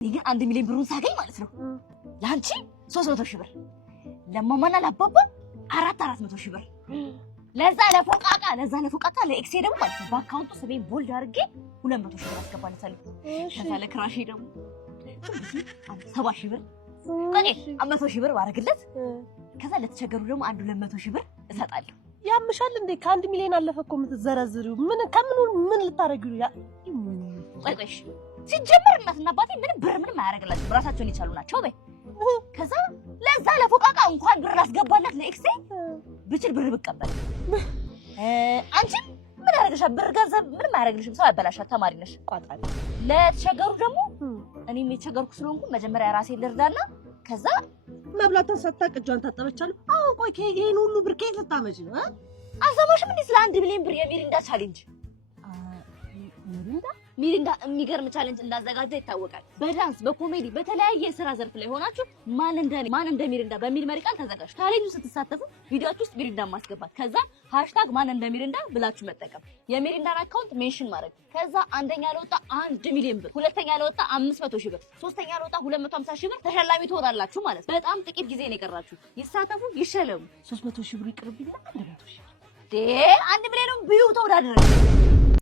ይሄ 1 ሚሊዮን ብሩን ሳገኝ ማለት ነው ላንቺ 300 ሺህ ብር ለማማና ለአባባ 400 ሺህ ብር ለዛ ለፎቃቃ ለኤክሴ ደግሞ ማለት ነው በአካውንቱ ስሜን ቦልድ አድርጌ 200 ሺህ ብር አስገባለታለሁ። ከዛ ለክራሺ ደግሞ 70 ሺህ ብር ቆይ 100 ሺህ ብር ባረግለት ከዛ ለተቸገሩ ደግሞ 200 ሺህ ብር እሰጣለሁ። ያምሻል እንዴ ከ1 ሚሊዮን አለፈ እኮ የምትዘረዝሪው ምን ልታረጊው ያ ቆይሽ ሲጀመር እናትና አባቴ ምንም አያረግላችሁ ራሳቸውን ይቻሉ ናቸው በይ ከዛ ለዛ ለፎቃቃ እንኳን ብር አስገባለት ለኤክሴ ብችል ብር ብቀበል አንቺ ምን ያረጋሻል ብር ገንዘብ ምንም አያረግልሽም ሰው ያበላሻል ተማሪ ነሽ ቋጣሪ ለተቸገሩ ደግሞ እኔም የተቸገርኩ ስለሆንኩ መጀመሪያ ራሴን ልርዳና ከዛ መብላቷን ሳታቅ እጇን ታጠበቻለሁ። አዎ ቆይ ይሄን ሁሉ ብር ከየት ልታመጪ ነው? አሰማሽም እንዴ ስለ 1 ሚሊዮን ብር የሚሪንዳ ቻሌንጅ ሚሪንዳ የሚገርም ቻሌንጅ እንዳዘጋጀ ይታወቃል። በዳንስ በኮሜዲ በተለያየ ስራ ዘርፍ ላይ ሆናችሁ ማን እንደ ሚሪንዳ በሚል መሪ ቃል ተዘጋጅ ቻሌንጁ ስትሳተፉ ቪዲዮአችሁ ውስጥ ሚሪንዳ ማስገባት ከዛ ሃሽታግ ማን እንደ ሚሪንዳ ብላችሁ መጠቀም የሚሪንዳን አካውንት ሜንሽን ማድረግ ከዛ አንደኛ ለወጣ 1 ሚሊዮን ብር ሁለተኛ ለወጣ 500 ሺህ ብር ሶስተኛ ለወጣ 250 ሺህ ብር ተሸላሚ ትሆናላችሁ ማለት በጣም ጥቂት ጊዜ ነው የቀራችሁ። ይሳተፉ ይሸለሙ 300 ሺህ ብር ይቅርብኝ 100 ሺህ 1 ሚሊዮን ቢዩ ተወዳደረ